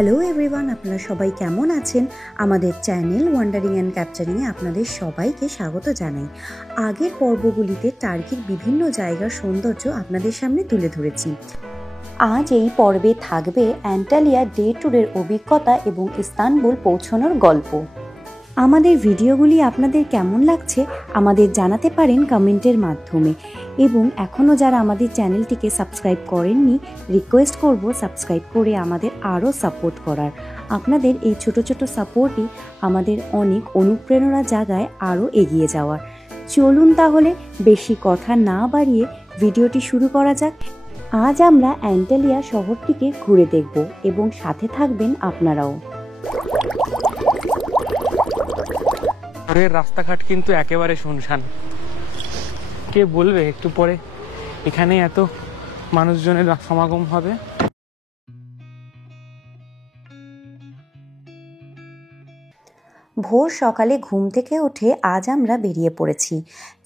Hello everyone, আপনারা সবাই কেমন আছেন? আমাদের চ্যানেল ওয়ান্ডারিং অ্যান্ড ক্যাপচারিংয়ে আপনাদের সবাইকে স্বাগত জানাই। আগের পর্বগুলিতে টার্কির বিভিন্ন জায়গার সৌন্দর্য আপনাদের সামনে তুলে ধরেছি। আজ এই পর্বে থাকবে অ্যান্টালিয়া ডে ট্যুরের অভিজ্ঞতা এবং ইস্তানবুল পৌঁছানোর গল্প। আমাদের ভিডিওগুলি আপনাদের কেমন লাগছে আমাদের জানাতে পারেন কমেন্টের মাধ্যমে, এবং এখনও যারা আমাদের চ্যানেলটিকে সাবস্ক্রাইব করেননি রিকোয়েস্ট করব সাবস্ক্রাইব করে আমাদের আরও সাপোর্ট করার। আপনাদের এই ছোট ছোট সাপোর্টই আমাদের অনেক অনুপ্রেরণা জাগায় আরও এগিয়ে যাওয়ার। চলুন তাহলে বেশি কথা না বাড়িয়ে ভিডিওটি শুরু করা যাক। আজ আমরা অ্যান্টালিয়া শহরটিকে ঘুরে দেখব এবং সাথে থাকবেন আপনারাও। রাস্তাঘাট কিন্তু একেবারে শুনশান। কে বলবে একটু পরে এখানে এত মানুষজনের সমাগম হবে। ভোর সকালে ঘুম থেকে উঠে আজ আমরা বেরিয়ে পড়েছি,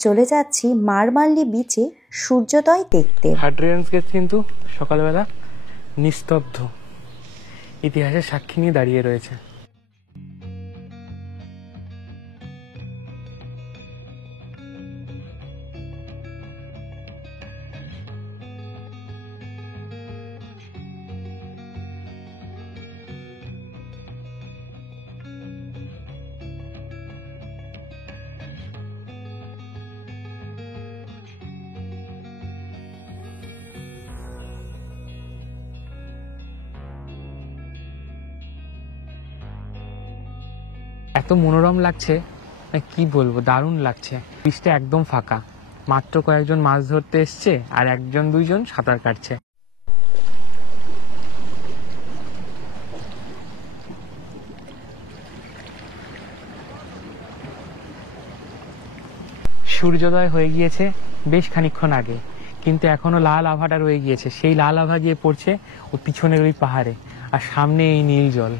চলে যাচ্ছি মারমাল্লি বিচে সূর্যোদয় দেখতে। হাড্রিয়ানস গেট কিন্তু সকালবেলা নিস্তব্ধ, ইতিহাসের সাক্ষী নিয়ে দাঁড়িয়ে রয়েছে। এত মনোরম লাগছে, কি বলবো, দারুণ লাগছে। বীজটা একদম ফাঁকা, মাত্র কয়েকজন মাছ ধরতে এসছে আর একজন দুইজন সাঁতার কাটছে। সূর্যোদয় হয়ে গিয়েছে বেশ খানিকক্ষণ আগে, কিন্তু এখনো লাল আভাটা রয়ে গিয়েছে। সেই লাল আভা গিয়ে পড়ছে ও পিছনের ওই পাহাড়ে, আর সামনে এই নীল জল।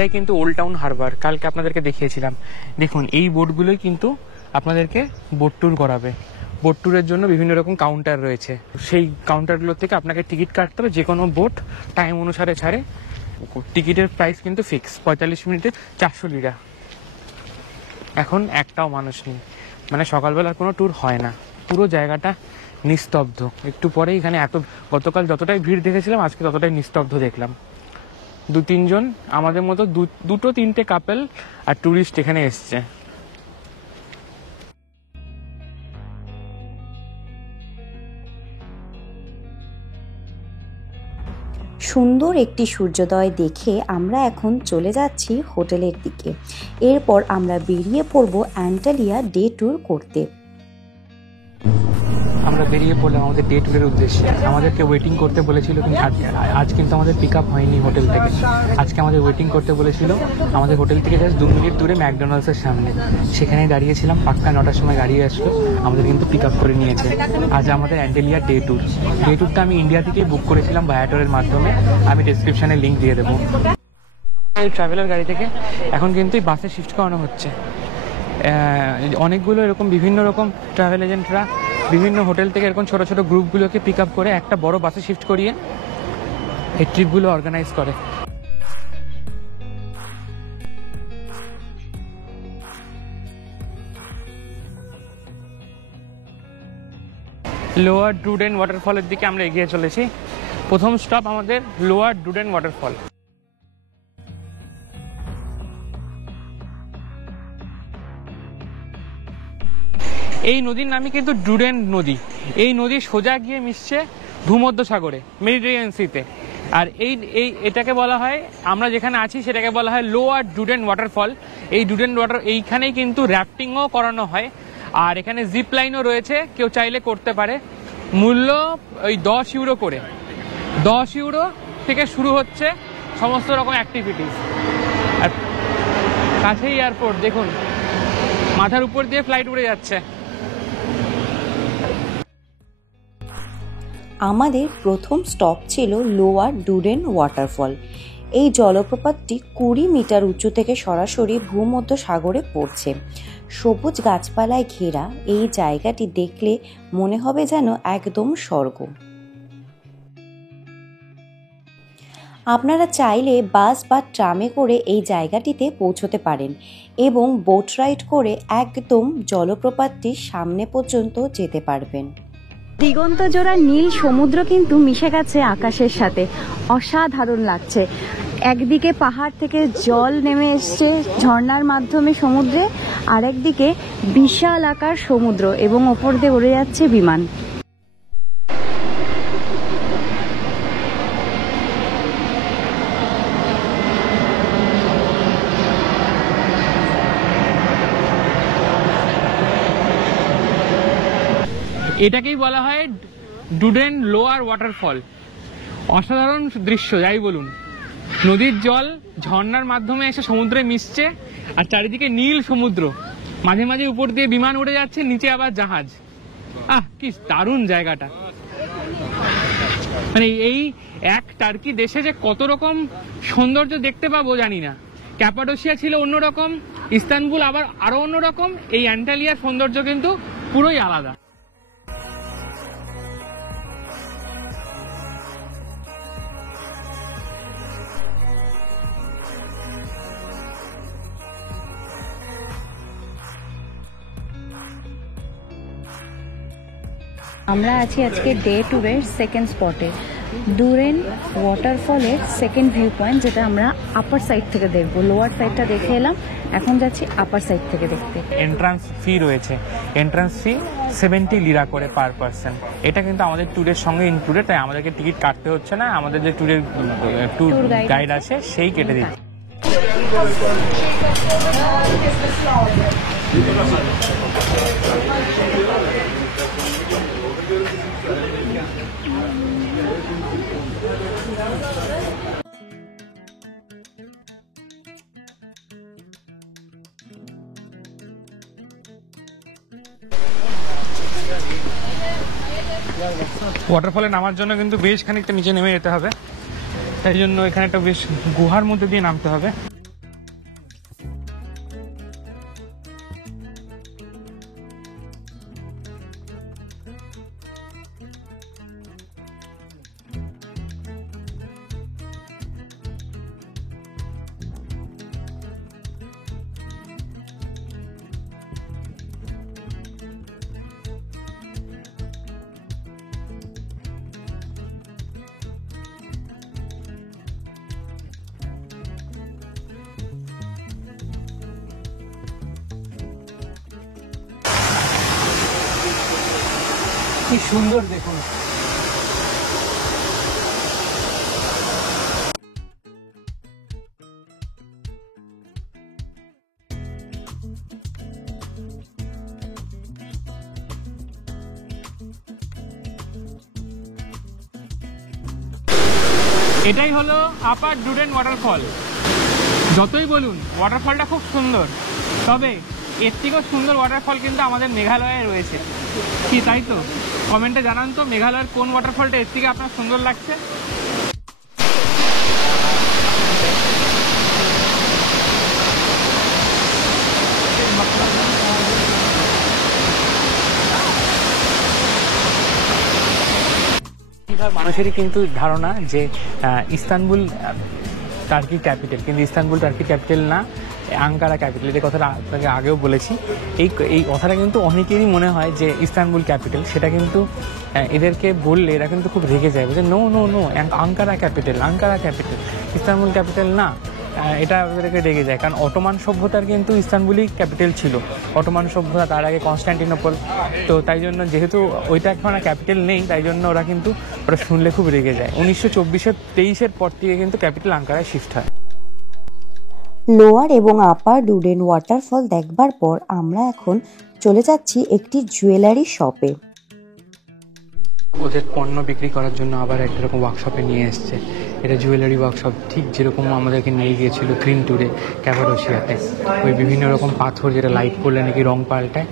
এটাই কিন্তু ওল্ড টাউন হারবার, কালকে আপনাদেরকে দেখিয়েছিলাম। দেখুন এই বোটগুলোই কিন্তু আপনাদেরকে বোট ট্যুর করাবে। বোট ট্যুরের জন্য বিভিন্ন রকম কাউন্টার রয়েছে, সেই কাউন্টারগুলো থেকে আপনাকে টিকিট কাটতে হবে। যে কোনো বোট টাইম অনুসারে ছাড়ে। টিকিটের প্রাইস কিন্তু ফিক্স, 45 মিনিটে 400 লিরা। এখন একটাও মানুষ নেই, মানে সকালবেলার কোনো ট্যুর হয় না। পুরো জায়গাটা নিস্তব্ধ। একটু পরে এখানে গতকাল যতটাই ভিড় দেখেছিলাম আজকে ততটাই নিস্তব্ধ দেখলাম। 2-3 জন আমাদের মতো 2-3টে কাপেল আর ট্যুরিস্ট এখানে এসছে। সুন্দর একটি সূর্যোদয় দেখে আমরা এখন চলে যাচ্ছি হোটেলের দিকে। এরপর আমরা বেরিয়ে পড়ব অ্যান্টালিয়া ডে ট্যুর করতে। আমরা বেরিয়ে পড়লাম আমাদের ডে ট্যুরের উদ্দেশ্যে। আমাদেরকে ওয়েটিং করতে বলেছিল, কিন্তু আজ কিন্তু আমাদের পিক আপ হয়নি হোটেল থেকে। আজকে আমাদের ওয়েটিং করতে বলেছিল আমাদের হোটেল থেকে জাস্ট 2 মিনিট দূরে ম্যাকডোনাল্ডসের সামনে। সেখানেই দাঁড়িয়েছিলাম, পাক্কা 9টার সময় গাড়ি আসলো, আমাদের কিন্তু পিক আপ করে নিয়েছে। আজ আমাদের অ্যান্টালিয়া ডে ট্যুর। ডে ট্যুরটা আমি ইন্ডিয়া থেকেই বুক করেছিলাম ভায়াটরের মাধ্যমে, আমি ডেসক্রিপশনে লিঙ্ক দিয়ে দেবো। আমাদের ট্রাভেলার গাড়ি থেকে এখন কিন্তু এই বাসে শিফট করানো হচ্ছে। অনেকগুলো এরকম বিভিন্ন রকম ট্রাভেল এজেন্টরা বিভিন্ন হোটেল থেকে এরকম ছোট ছোট গ্রুপগুলোকে পিক আপ করে একটা বড় বাসে শিফট করিয়ে এই ট্রিপগুলো অর্গানাইজ করে। লোয়ার ড্রুডেন ওয়াটারফলের দিকে আমরা এগিয়ে চলেছি। প্রথম স্টপ আমাদের লোয়ার ড্রুডেন ওয়াটারফল। এই নদীর নামই কিন্তু ড্রুডেন নদী। এই নদী সোজা গিয়ে মিশছে ভূমধ্যসাগরে, মেডিটেরিয়ান সিতে। আর এটাকে বলা হয়, আমরা যেখানে আছি সেটাকে বলা হয় লোয়ার ড্রুডেন ওয়াটারফল। এই ড্রুডেন এইখানেই কিন্তু র্যাফটিংও করানো হয়, আর এখানে জিপ লাইনও রয়েছে, কেউ চাইলে করতে পারে। মূল্য ওই 10 ইউরো করে। 10 ইউরো থেকে শুরু হচ্ছে সমস্ত রকম অ্যাক্টিভিটিস। আর কাছেই এয়ারপোর্ট, দেখুন মাথার উপর দিয়ে ফ্লাইট উড়ে যাচ্ছে। আমাদের প্রথম স্টপ ছিল লোয়ার ডুডেন ওয়াটারফল। এই জলপ্রপাতটি 20 মিটার উঁচু থেকে সরাসরি ভূমধ্য সাগরে পড়ছে। সবুজ গাছপালায় ঘেরা এই জায়গাটি দেখলে মনে হবে যেন একদম স্বর্গ। আপনারা চাইলে বাস বা ট্রামে করে এই জায়গাটিতে পৌঁছতে পারেন এবং বোট রাইড করে একদম জলপ্রপাতটির সামনে পর্যন্ত যেতে পারবেন। দিগন্ত জোড়া নীল সমুদ্র কিন্তু মিশে গেছে আকাশের সাথে, অসাধারণ লাগছে। একদিকে পাহাড় থেকে জল নেমে এসছে ঝর্ণার মাধ্যমে সমুদ্রে, আর একদিকে বিশাল আকার সমুদ্র এবং ওপর দিয়ে উড়ে যাচ্ছে বিমান। এটাকেই বলা হয় ডুডেন লোয়ার ওয়াটারফল। অসাধারণ দৃশ্য যাই বলুন, নদীর জল ঝর্ণার মাধ্যমে এসে সমুদ্রে মিশছে আর চারিদিকে নীল সমুদ্র, মাঝে মাঝে উপর দিয়ে বিমান উড়ে যাচ্ছে, নিচে আবার জাহাজ। কি দারুণ জায়গাটা। মানে এই এক টার্কি দেশে যে কত রকম সৌন্দর্য দেখতে পাবো জানি না। ক্যাপাডোসিয়া ছিল অন্যরকম, ইস্তানবুল আবার আরো অন্যরকম, এই অ্যান্টালিয়ার সৌন্দর্য কিন্তু পুরোই আলাদা। আমরা আছি আজকে ডে ট্যুরের সেকেন্ড স্পটে, ডুরেন ওয়াটারফলের সেকেন্ড ভিউ পয়েন্ট, যেটা আমরা আপার সাইড থেকে দেখবো। লোয়ার সাইডটা দেখে এলাম, এখন যাচ্ছি আপার সাইড থেকে দেখতে। এন্ট্রান্স ফি রয়েছে, এন্ট্রান্স ফি 70 লিরা করে পার পারসন। এটা কিন্তু আমাদের ট্যুরের সঙ্গে ইনক্লুডেড, তাই আমাদেরকে টিকিট কাটতে হচ্ছে না, আমাদের যে ট্যুরের ট্যুর গাইড আছে সেই কেটে দিচ্ছে। ওয়াটারফলে নামার জন্য কিন্তু বেশ খানিকটা নিচে নেমে যেতে হবে, তাই জন্য এখানে একটা বেশ গুহার মধ্যে দিয়ে নামতে হবে। কি সুন্দর দেখুন। এটাই হলো আপার ডুডেন ওয়াটারফল। যতই বলুন ওয়াটারফলটা খুব সুন্দর, তবে এর থেকেও সুন্দর ওয়াটারফল কিন্তু আমাদের মেঘালয়ে রয়েছে। কি তাই তো? কমেন্টে জানান তো মেঘালয়ের কোন ওয়াটারফলটা এর থেকে আপনার সুন্দর লাগছে। মানুষেরই কিন্তু ধারণা যে ইস্তানবুল টার্কির ক্যাপিটাল, কিন্তু ইস্তানবুল টার্কির ক্যাপিটাল না, আঙ্কারা ক্যাপিটাল। এই কথাটা আপনাকে আগেও বলেছি। এই কথাটা কিন্তু অনেকেরই মনে হয় যে ইস্তানবুল ক্যাপিটাল, সেটা কিন্তু এদেরকে বললে এরা কিন্তু খুব রেগে যায়, যে no no no, Ankara capital, Ankara capital, Istanbul capital না। এটা ওদেরকে রেগে যায়, কারণ অটোমান সভ্যতার কিন্তু ইস্তানবুলই ক্যাপিটাল ছিল। অটোমান সভ্যতা, তার আগে কনস্ট্যান্টিনোপল। তো তাই জন্য যেহেতু ওইটা এখন ক্যাপিটাল নেই, তাই জন্য ওরা শুনলে খুব রেগে যায়। 1923-এর পর থেকে কিন্তু ক্যাপিটাল আঙ্কারায় শিফট হয়। লোয়ার এবং আপার ডুডেন ওয়াটারফল দেখবার পর আমরা এখন চলে যাচ্ছি একটি জুয়েলারি শপে। ওদের পণ্য বিক্রি করার জন্য আবার একটা রকম ওয়ার্কশপে নিয়ে এসছে। এটা জুয়েলারি ওয়ার্কশপ, ঠিক যেরকম আমাদেরকে নিয়ে গিয়েছিল গ্রিন ট্যুরে ক্যাপাডোসিয়াতে। ওই বিভিন্ন রকম পাথর যেটা লাইট করলে নাকি রং পাল্টায়।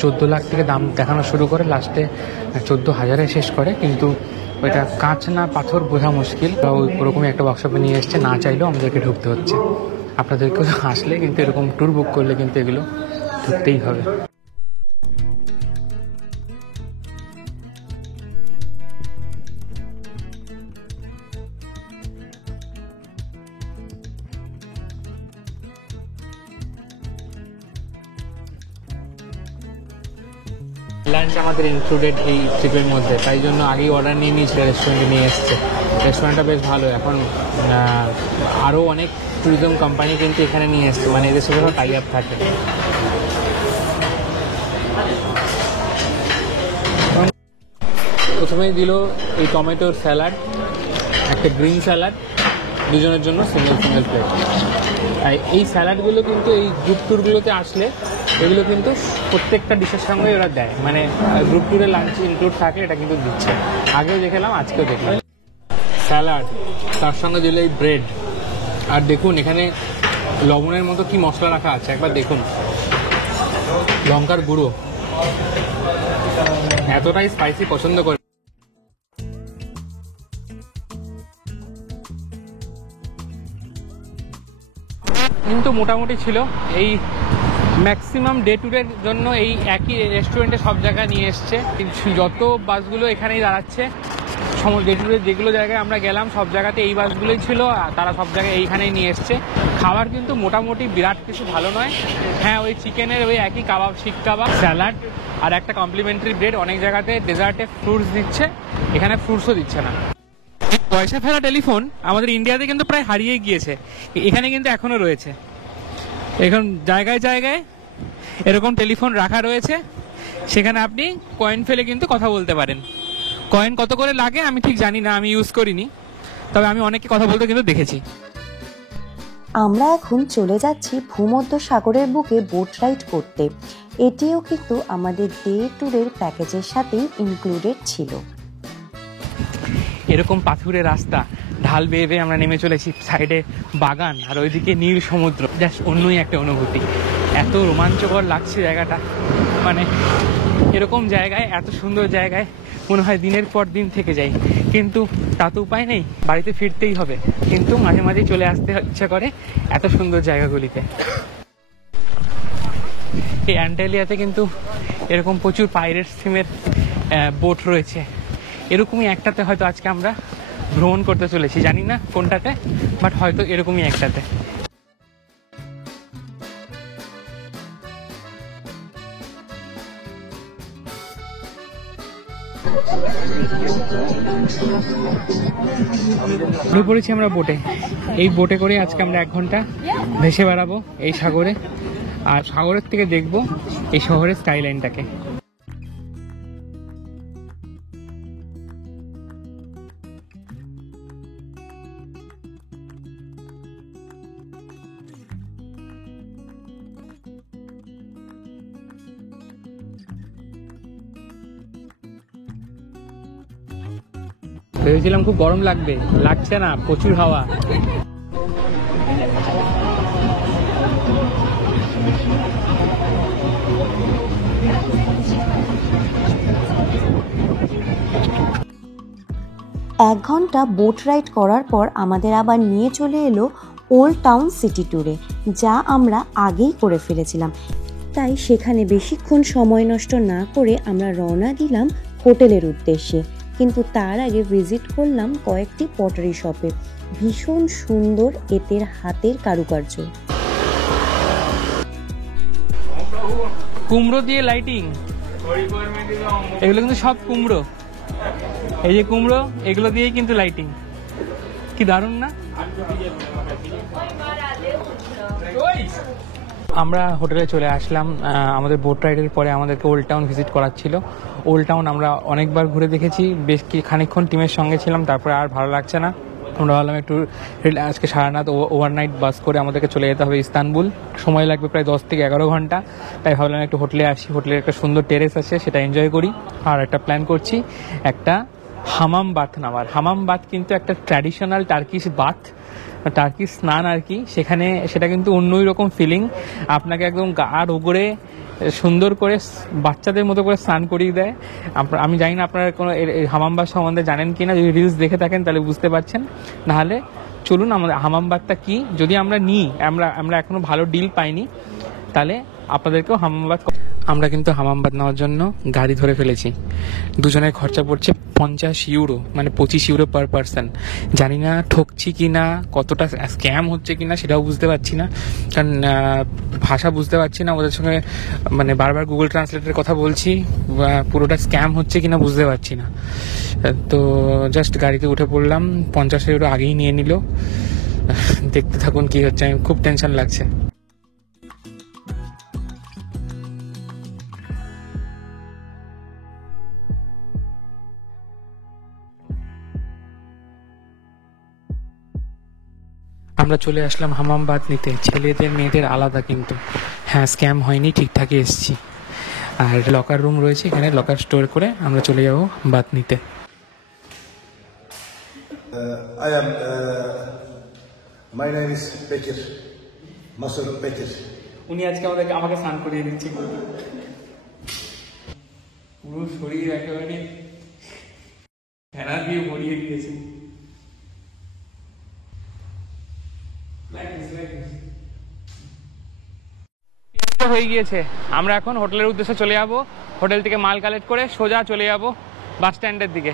14 লাখ থেকে দাম দেখানো শুরু করে, লাস্টে 14,000-এ শেষ করে। কিন্তু এটা কাঁচ না পাথর বোঝা মুশকিল, ওরকমই একটা ওয়ার্কশপে নিয়ে এসছে, না চাইলেও আমাদেরকে ঢুকতে হচ্ছে। আপনাদেরকেও আসলে কিন্তু এরকম ট্যুর বুক করলে কিন্তু এগুলো ঢুকতেই হবে। লাঞ্চ আমাদের ইনক্লুডেড এই ট্রিপের মধ্যে, তাই জন্য আগেই অর্ডার নিয়ে নিয়েছিল, রেস্টুরেন্টে নিয়ে এসছে। রেস্টুরেন্টটা বেশ ভালো। এখন আরও অনেক ট্যুরিজম কোম্পানি কিন্তু এখানে নিয়ে এসছে, মানে এদের সাথে টাই আপ থাকে। প্রথমেই দিল এই টমেটোর স্যালাড, একটা গ্রিন স্যালাড, দুজনের জন্য সিঙ্গেল প্লেট। আর এই স্যালাডগুলো কিন্তু এই গ্রুপ ট্যুরগুলোতে আসলে এগুলো কিন্তু প্রত্যেকটা ডিশের সঙ্গে ওরা দেয়, মানে গ্রুপ ট্যুরে লাঞ্চ ইনক্লুড থাকে, এটা কিন্তু দিচ্ছে। আগেও দেখলাম, আজকেও দেখলাম। স্যালাড, তার সঙ্গে দিল এই ব্রেড। আর দেখুন এখানে লবণের মতো কি মশলা রাখা আছে, একবার দেখুন। লঙ্কার গুঁড়ো, এতটাই স্পাইসি পছন্দ করে। কিন্তু মোটামুটি ছিল। এই ম্যাক্সিমাম ডে ট্যুরের জন্য এই একই রেস্টুরেন্টে সব জায়গায় নিয়ে এসছে। যত বাসগুলো এখানেই দাঁড়াচ্ছে, ডে ট্যুরের যেগুলো জায়গায় আমরা গেলাম সব জায়গাতে এই বাসগুলোই ছিল, তারা সব জায়গায় এইখানেই নিয়ে এসছে। খাবার কিন্তু মোটামুটি বিরাট কিছু ভালো নয়। হ্যাঁ, ওই চিকেনের ওই একই কাবাব, শিক কাবাব, স্যালাড আর একটা কমপ্লিমেন্টারি ব্রেড। অনেক জায়গাতে ডেজার্টে ফ্রুটস দিচ্ছে, এখানে ফ্রুটসও দিচ্ছে না। পয়সা ফেলা টেলিফোন আমাদের ইন্ডিয়াতে কিন্তু প্রায় হারিয়ে গিয়েছে, এখানে কিন্তু এখনো রয়েছে। এখন জায়গায় জায়গায় এরকম টেলিফোন রাখা রয়েছে, সেখানে আপনি কয়েন ফেলে কিন্তু কথা বলতে পারেন। কয়েন কত করে লাগে আমি ঠিক জানি না, আমি ইউজ করিনি, তবে আমি অনেকে কথা বলতে কিন্তু দেখেছি। আমরা এখন চলে যাচ্ছি ভূমধ্য সাগরের বুকে বোট রাইড করতে। এটিও কিন্তু আমাদের ডে ট্যুরের প্যাকেজের সাথেই ইনক্লুডেড ছিল। এরকম পাথুরে রাস্তা, ঢাল বেয়ে বেয়ে আমরা নেমে চলেছি, সাইডে বাগান আর ওইদিকে নীল সমুদ্র, জাস্ট অন্যই একটা অনুভূতি। এত রোমাঞ্চকর লাগছে জায়গাটা, মানে এরকম জায়গায়, এত সুন্দর জায়গায় মনে হয় দিনের পর দিন থেকে যাই, কিন্তু তা তো উপায় নেই, বাড়িতে ফিরতেই হবে। কিন্তু মাঝে মাঝে চলে আসতে ইচ্ছা করে এত সুন্দর জায়গাগুলিতে। এই অ্যান্টালিয়াতে কিন্তু এরকম প্রচুর পাইরেটস থিমের বোট রয়েছে। এরকমই একটাতে হয়তো আজকে আমরা ভ্রমণ করতে চলেছি, জানি না কোনটাতে, বাট হয়তো এরকমই একটাতে। উঠে পড়েছি আমরা বোটে। এই বোটে করে আজকে আমরা 1 ঘন্টা ভেসে বেড়াবো এই সাগরে, আর সাগরের থেকে দেখবো এই শহরের স্কাইলাইনটাকে। ভেবেছিলাম খুব গরম লাগবে, লাগছে না, প্রচুর হাওয়া। এক ঘন্টা বোট রাইড করার পর আমাদের আবার নিয়ে চলে এলো ওল্ড টাউন সিটি ট্যুরে, যা আমরা আগেই করে ফেলেছিলাম। তাই সেখানে বেশিক্ষণ সময় নষ্ট না করে আমরা রওনা দিলাম হোটেলের উদ্দেশ্যে। কিন্তু তার আগে ভিজিট করলাম কয়েকটি পটারি শপে। ভীষণ সুন্দর এদের হাতের কারুকার্য। কুমড়ো দিয়ে লাইটিং, এগুলো কিন্তু সব কুমড়ো, এই যে কুমড়ো, এগুলো দিয়েই কিন্তু লাইটিং। কি দারুণ না? আমরা হোটেলে চলে আসলাম। আমাদের বোট রাইডের পরে আমাদেরকে ওল্ড টাউন ভিজিট করাচ্ছিল। ওল্ড টাউন আমরা অনেকবার ঘুরে দেখেছি, বেশ খানিকক্ষণ টিমের সঙ্গে ছিলাম, তারপরে আর ভালো লাগছে না। আমরা ভাবলাম একটু আজকে সারারাত ওভারনাইট বাস করে আমাদেরকে চলে যেতে হবে ইস্তানবুল, সময় লাগবে প্রায় 10 থেকে 11 ঘন্টা। তাই ভাবলাম একটু হোটেলে আসি, হোটেলের একটা সুন্দর টেরেস আছে, সেটা এনজয় করি। আর একটা প্ল্যান করছি একটা হামাম বাথ নেওয়ার। হামাম বাথ কিন্তু একটা ট্র্যাডিশনাল টার্কিশ বাথ, টার্কিশ স্নান আর কি। সেখানে সেটা কিন্তু অন্যই রকম ফিলিং, আপনাকে একদম গা রোগড়ে সুন্দর করে বাচ্চাদের মতো করে স্নান করিয়ে দেয়। আমি জানি না আপনারা কোনো হামামবাগ সম্বন্ধে জানেন কি না, যদি রিলস দেখে থাকেন তাহলে বুঝতে পারছেন, নাহলে চলুন আমাদের হামামবাগটা কি, যদি আমরা নিই, আমরা এখনো ভালো ডিল পাইনি, তাহলে আপনাদেরকেও হামামবাগ। আমরা কিন্তু হামামবাগ নেওয়ার জন্য গাড়ি ধরে ফেলেছি। দুজনের খরচা পড়ছে 50 ইউরো, মানে 25 ইউরো পার পারসন। জানি না ঠকছি কি না, কতটা স্ক্যাম হচ্ছে কি না সেটাও বুঝতে পারছি না, কারণ ভাষা বুঝতে পারছি না ওদের সঙ্গে, মানে বারবার গুগল ট্রান্সলেটের কথা বলছি, পুরোটা স্ক্যাম হচ্ছে কি না বুঝতে পারছি না। তো জাস্ট গাড়িতে উঠে পড়লাম, 50 ইউরো আগেই নিয়ে নিল। দেখতে থাকুন কি হচ্ছে, আমি খুব টেনশন লাগছে। আমরা চলে আসলাম হামাম বাথ নিতে, ছেলেদের মেয়েদের আলাদা কিন্তু। হ্যাঁ, স্ক্যাম হয়নি, ঠিকঠাকই এসেছি। আর লকার রুম রয়েছে এখানে, লকার স্টোর করে আমরা চলে যাবো বাথ নিতে। My name is Bekir, Masur Bekir. উনি আজকে আমাকে স্নান করিয়ে দিচ্ছে, পুরো শরীর একেবারে ফেনা দিয়ে ভরিয়ে দিয়েছে। হয়ে গিয়েছে, আমরা এখন হোটেলের উদ্দেশ্যে চলে যাব। হোটেল থেকে মাল কালেক্ট করে সোজা চলে যাব বাস স্ট্যান্ডের দিকে।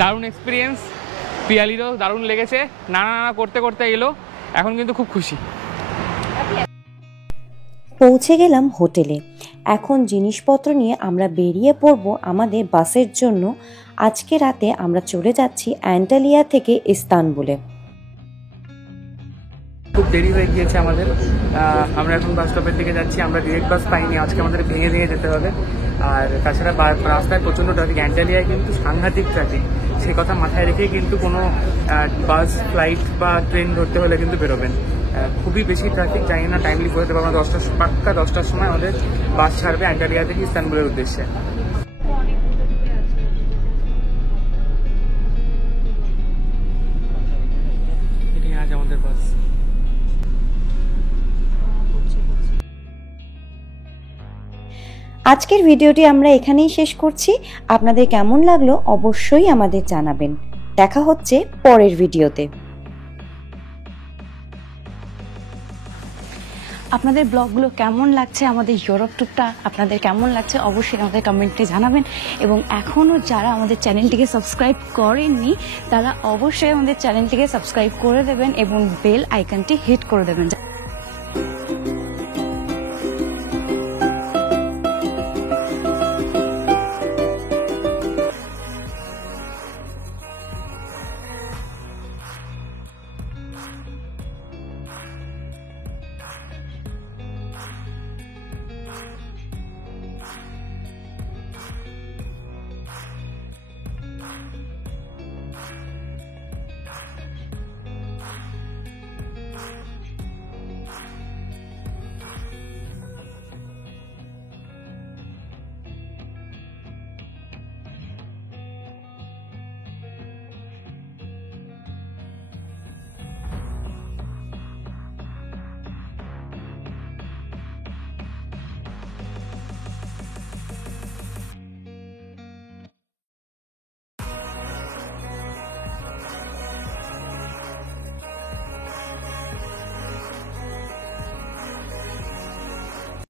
দারুণ এক্সপিরিয়েন্স, পিয়ালিরও দারুণ লেগেছে, নানা করতে করতে এলো, এখন কিন্তু খুব খুশি। পৌঁছে গেলাম হোটেলে। এখন জিনিসপত্র নিয়ে আমরা বেরিয়ে পড়ব আমাদের বাসের জন্য। আজকে রাতে আমরা চলে যাচ্ছি অ্যান্টালিয়া থেকে ইস্তানবুলে। খুব দেরি হয়ে গিয়েছে আমাদের, আমরা এখন বাস স্টপের দিকে যাচ্ছি। আমরা ডিরেক্ট বাস পাইনি, আজকে আমাদের ভেঙে ভেঙে যেতে হবে। আর তাছাড়া রাস্তায় প্রচণ্ড ট্রাফিক, অ্যান্টালিয়ায় কিন্তু সাংঘাতিক ট্রাফিক, সেই কথা মাথায় রেখেই কিন্তু কোনো বাস, ফ্লাইট বা ট্রেন ধরতে হলে কিন্তু বেরোবেন। খুবই বেশি ট্রাফিক, জানি না টাইমলি পৌঁছতে পারবো। 10টার সময় আমাদের বাস ছাড়বে অ্যান্টালিয়া থেকে ইস্তানবুলের উদ্দেশ্যে। এটাই আজ আমাদের বাস। আজকের ভিডিওটি আমরা এখানেই শেষ করছি। আপনাদের কেমন লাগলো অবশ্যই আমাদের জানাবেন। দেখা হচ্ছে পরের ভিডিওতে। আপনাদের ব্লগগুলো কেমন লাগছে, আমাদের ইউরোপ ট্যুরটা আপনাদের কেমন লাগছে অবশ্যই আমাদের কমেন্টে জানাবেন। এবং এখনও যারা আমাদের চ্যানেলটিকে সাবস্ক্রাইব করেননি তারা অবশ্যই আমাদের চ্যানেলটিকে সাবস্ক্রাইব করে দেবেন এবং বেল আইকনটি হিট করে দেবেন।